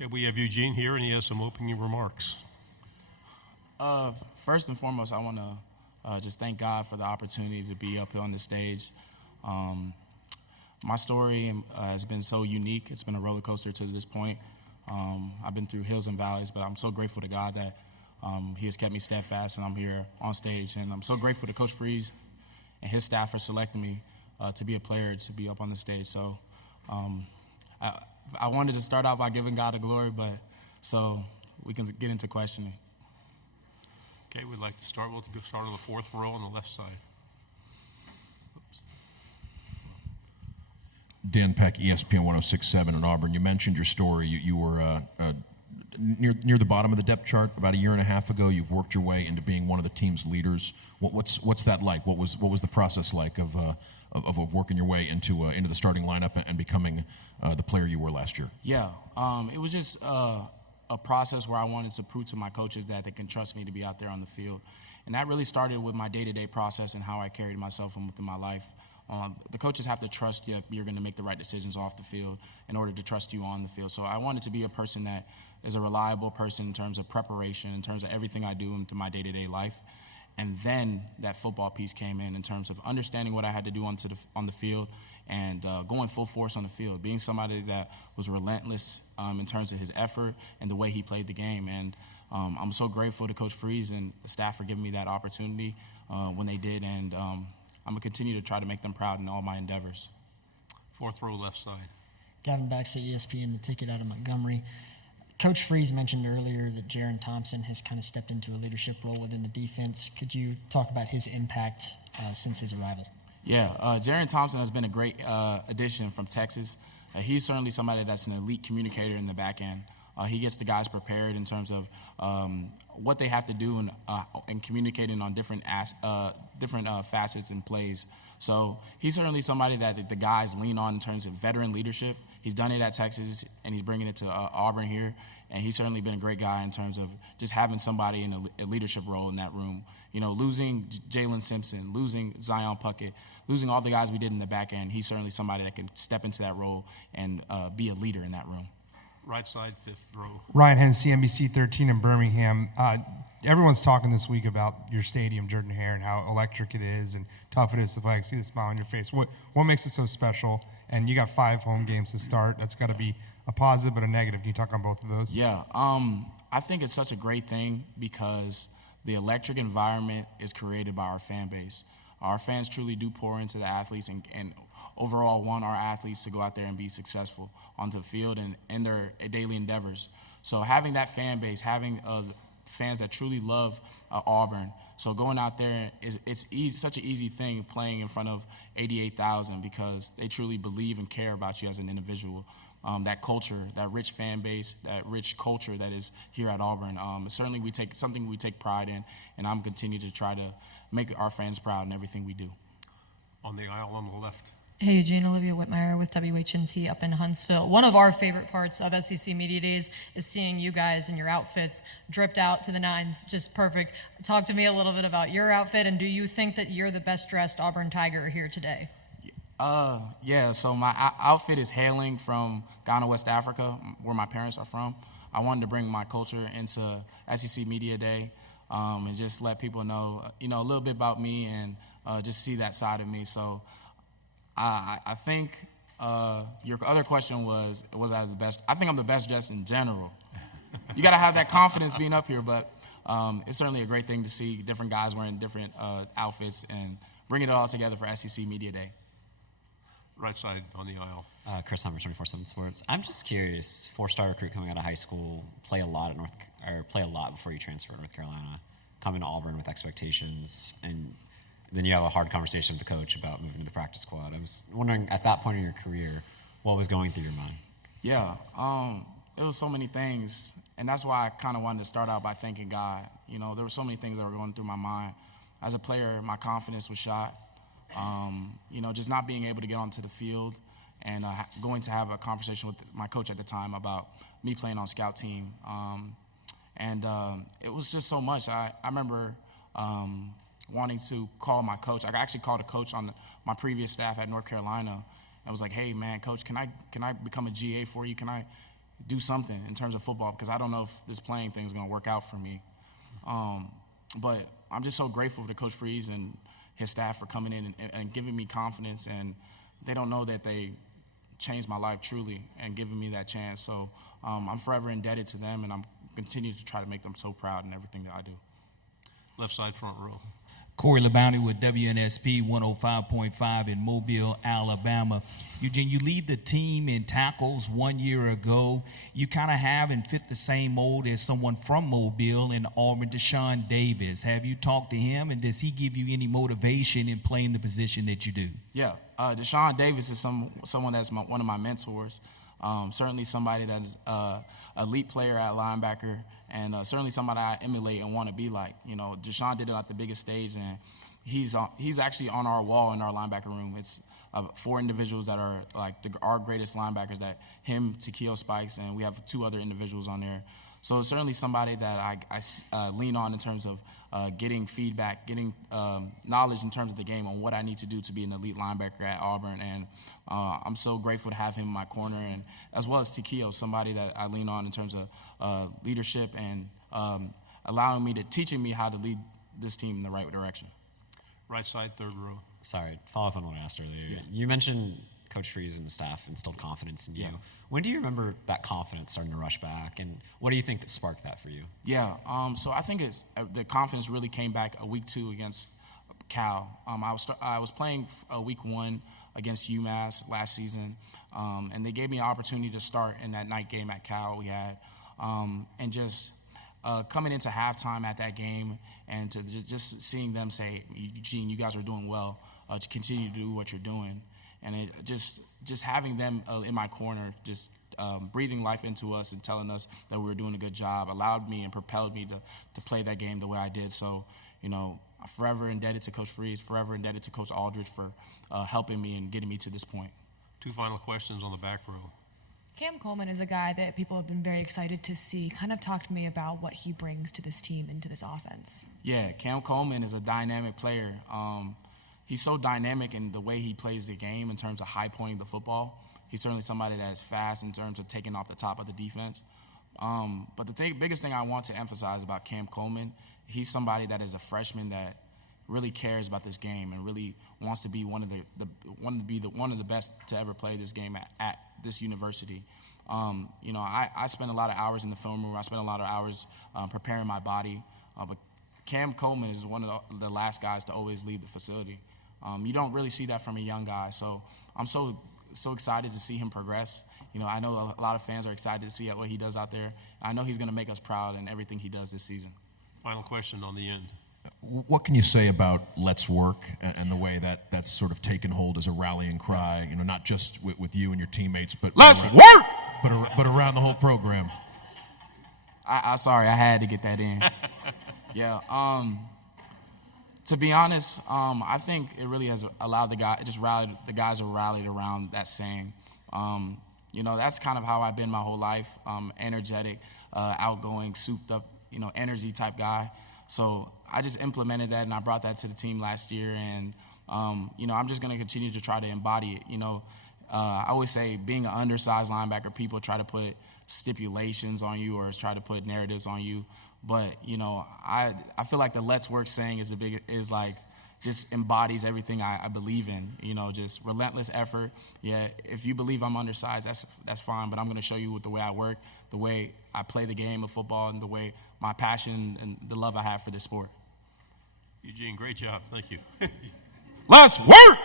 Okay, we have Eugene here, and he has some opening remarks. First and foremost, I want to just thank God for the opportunity to be up here on the stage. My story has been so unique. It's been a roller coaster to this point. I've been through hills and valleys, but I'm so grateful to God that He has kept me steadfast, and I'm here on stage. And I'm so grateful to Coach Freeze and his staff for selecting me to be a player, to be up on the stage. So I wanted to start out by giving God the glory, but so we can get into questioning. Okay, we'd like to start. We'll start on the fourth row on the left side. Oops. Dan Peck, ESPN 106.7 in Auburn. You mentioned your story. You were near the bottom of the depth chart about a year and a half ago. You've worked your way into being one of the team's leaders. What's that like? What was the process like of working your way into the starting lineup and becoming the player you were last year? Yeah, it was just a process where I wanted to prove to my coaches that they can trust me to be out there on the field. And that really started with my day-to-day process and how I carried myself within my life. The coaches have to trust you. You're going to make the right decisions off the field in order to trust you on the field. So I wanted to be a person that is a reliable person in terms of preparation, in terms of everything I do into my day-to-day life. And then that football piece came in terms of understanding what I had to do on the field and going full force on the field, being somebody that was relentless in terms of his effort and the way he played the game. And I'm so grateful to Coach Freeze and the staff for giving me that opportunity when they did. And I'm going to continue to try to make them proud in all my endeavors. Fourth row, left side. Gavin Baxter, ESPN, the ticket out of Montgomery. Coach Freeze mentioned earlier that Jaron Thompson has kind of stepped into a leadership role within the defense. Could you talk about his impact since his arrival? Yeah, Jaron Thompson has been a great addition from Texas. He's certainly somebody that's an elite communicator in the back end. He gets the guys prepared in terms of what they have to do and communicating on different facets and plays. So he's certainly somebody that the guys lean on in terms of veteran leadership. He's done it at Texas, and he's bringing it to Auburn here. And he's certainly been a great guy in terms of just having somebody in a leadership role in that room. You know, losing Jalen Simpson, losing Zion Puckett, losing all the guys we did in the back end, he's certainly somebody that can step into that role and be a leader in that room. Right side, fifth row. Ryan Hennessy, NBC 13 in Birmingham. Everyone's talking this week about your stadium, Jordan Hare, and how electric it is and tough it is to play. I see the smile on your face. What makes it so special? And you got 5 home games to start. That's got to be a positive but a negative. Can you talk on both of those? Yeah, I think it's such a great thing because the electric environment is created by our fan base. Our fans truly do pour into the athletes and overall want our athletes to go out there and be successful on the field and in their daily endeavors. So having that fan base, having fans that truly love Auburn, so going out there it's easy, such an easy thing playing in front of 88,000 because they truly believe and care about you as an individual. That culture, that rich fan base, that rich culture that is here at Auburn. Certainly we take pride in, and I'm continuing to try to make our fans proud in everything we do. On the aisle on the left. Hey, Eugene, Olivia Whitmire with WHNT up in Huntsville. One of our favorite parts of SEC Media Days is seeing you guys in your outfits dripped out to the nines, just perfect. Talk to me a little bit about your outfit, and do you think that you're the best-dressed Auburn Tiger here today? Yeah, so my outfit is hailing from Ghana, West Africa, where my parents are from. I wanted to bring my culture into SEC Media Day and just let people know, a little bit about me and just see that side of me. So I think your other question was I the best? I think I'm the best dressed in general. You got to have that confidence being up here, but it's certainly a great thing to see different guys wearing different outfits and bring it all together for SEC Media Day. Right side on the aisle. Chris Hummer, 24/7 Sports. I'm just curious, 4-star recruit coming out of high school, play a lot before you transfer to North Carolina, come into Auburn with expectations, and then you have a hard conversation with the coach about moving to the practice squad. I was wondering, at that point in your career, what was going through your mind? Yeah, it was so many things, and that's why I kind of wanted to start out by thanking God. There were so many things that were going through my mind. As a player, my confidence was shot. Just not being able to get onto the field and going to have a conversation with my coach at the time about me playing on scout team. It was just so much. I remember wanting to call my coach. I actually called a coach on my previous staff at North Carolina. I was like, hey, man, coach, can I become a GA for you? Can I do something in terms of football, because I don't know if this playing thing is going to work out for me. But I'm just so grateful to Coach Freeze and his staff for coming in and giving me confidence, and they don't know that they changed my life truly and giving me that chance. So I'm forever indebted to them, and I'm continuing to try to make them so proud in everything that I do. Left side, front row. Corey Labounty with WNSP 105.5 in Mobile, Alabama. Eugene, you lead the team in tackles 1 year ago. You kind of have and fit the same mold as someone from Mobile in Auburn, Deshaun Davis. Have you talked to him, and does he give you any motivation in playing the position that you do? Yeah, Deshaun Davis is someone that's one of my mentors. Certainly somebody that is an elite player at linebacker, and certainly somebody I emulate and want to be like. You know, Deshaun did it at the biggest stage, and he's actually on our wall in our linebacker room. It's 4 individuals that are like our greatest linebackers, that him, Takeo Spikes, and we have 2 other individuals on there. So certainly somebody that I lean on in terms of getting feedback, getting knowledge in terms of the game on what I need to do to be an elite linebacker at Auburn. And I'm so grateful to have him in my corner, and as well as Takeo, somebody that I lean on in terms of leadership and teaching me how to lead this team in the right direction. Right side, third row. Sorry, follow up on what I asked earlier. Yeah. You mentioned Coach Freeze and the staff instilled confidence in you. Yeah. When do you remember that confidence starting to rush back, and what do you think that sparked that for you? Yeah, so I think the confidence really came back week 2 against Cal. I was playing week 1 against UMass last season, and they gave me an opportunity to start in that night game at Cal we had, and just coming into halftime at that game and to just seeing them say, Eugene, you guys are doing well, to continue to do what you're doing. And it just having them in my corner, just breathing life into us and telling us that we were doing a good job allowed me and propelled me to play that game the way I did. So, you know, I'm forever indebted to Coach Freeze, forever indebted to Coach Aldridge for helping me and getting me to this point. 2 final questions on the back row. Cam Coleman is a guy that people have been very excited to see. Kind of talk to me about what he brings to this team and to this offense. Yeah, Cam Coleman is a dynamic player. He's so dynamic in the way he plays the game in terms of high-pointing the football. He's certainly somebody that is fast in terms of taking off the top of the defense. But the biggest thing I want to emphasize about Cam Coleman, he's somebody that is a freshman that really cares about this game and really wants to be one of the best to ever play this game at this university. You know, I spend a lot of hours in the film room. I spend a lot of hours preparing my body. But Cam Coleman is one of the last guys to always leave the facility. You don't really see that from a young guy. So I'm so excited to see him progress. You know, I know a lot of fans are excited to see what he does out there. I know he's going to make us proud in everything he does this season. Final question on the end. What can you say about Let's Work and the way that's sort of taken hold as a rallying cry, you know, not just with you and your teammates, but Let's work! But around the whole program? Sorry, I had to get that in. Yeah. To be honest, I think it really has allowed the guys have rallied around that saying. You know, that's kind of how I've been my whole life. Energetic, outgoing, souped up, you know, energy type guy. So I just implemented that, and I brought that to the team last year. And, you know, I'm just going to continue to try to embody it. You know, I always say being an undersized linebacker, people try to put stipulations on you or try to put narratives on you. But, you know, I feel like the Let's Work saying is like just embodies everything I believe in. You know, just relentless effort. Yeah, if you believe I'm undersized, that's fine, but I'm going to show you with the way I work, the way I play the game of football, and the way my passion and the love I have for this sport. Eugene, great job. Thank you. Let's work!